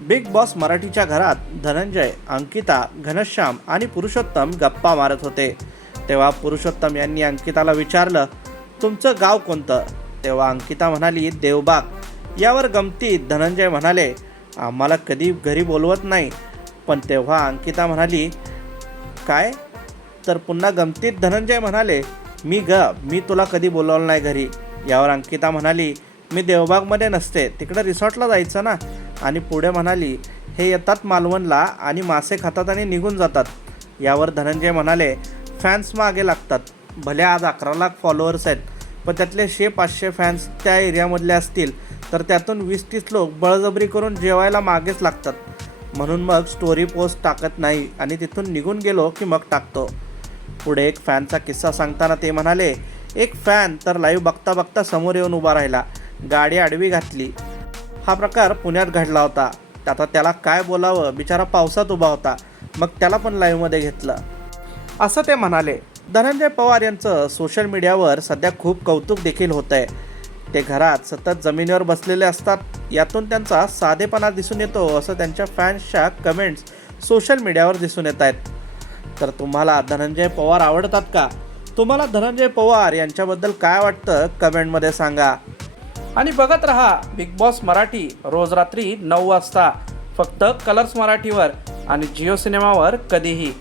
Big boss मराठीच्या घरात धनंजय अंकिता घनश्याम आणि पुरुषोत्तम गप्पा मारत होते. तेव्हा पुरुषोत्तम यांनी अंकिताला विचारलं तुमचं गाव कोणतं? तेव्हा अंकिता म्हणाली देवबाग. यावर गमतीत धनंजय म्हणाले आम्हाला कधी घरी बोलवत नाही. पण तेव्हा अंकिता म्हणाली काय? तर पुन्हा गमतीत धनंजय म्हणाले मी ग मी तुला कधी बोलवलं नाही घरी. यावर अंकिता म्हणाली मी देवबागमध्ये नसते तिकडं रिसॉर्टला जायचं ना. आणि पुढे म्हणाली हे येतात मालवणला आणि मासे खातात आणि निघून जातात. यावर धनंजय म्हणाले फॅन्स मागे लागतात. भले आज अकरा लाख फॉलोअर्स आहेत पण त्यातले शे पाचशे फॅन्स त्या एरियामधले असतील तर त्यातून वीस तीस लोक बळजबरी करून जेवायला मागेच लागतात. म्हणून मग स्टोरी पोस्ट टाकत नाही आणि तिथून निघून गेलो की मग टाकतो. पुढे एक फॅनचा किस्सा सांगताना ते म्हणाले एक फॅन तर लाईव्ह बघता बघता समोर येऊन उभा राहिला. गाडी आडवी घातली. हा प्रकार पुण्यात घडला होता. आता त्याला काय बोलावं? बिचारा पावसात उभा होता. मग त्याला पण लाईव्हमध्ये घेतलं. असं ते म्हणाले. धनंजय पवार यांचं सोशल मीडियावर सध्या खूप कौतुक देखील होत आहे ते घरात सतत जमिनीवर बसलेले असतात. यातून त्यांचा साधेपणा दिसून येतो असं त्यांच्या फॅन्सच्या कमेंट्स सोशल मीडियावर दिसून येत आहेत. तर तुम्हाला धनंजय पवार आवडतात का? तुम्हाला धनंजय पवार यांच्याबद्दल काय वाटतं? कमेंटमध्ये सांगा. आणि बघत रहा बिग बॉस मराठी रोज रात्री नऊ वाजता. फक्त कलर्स मराठीवर आणि जिओ सिनेमावर कधीही.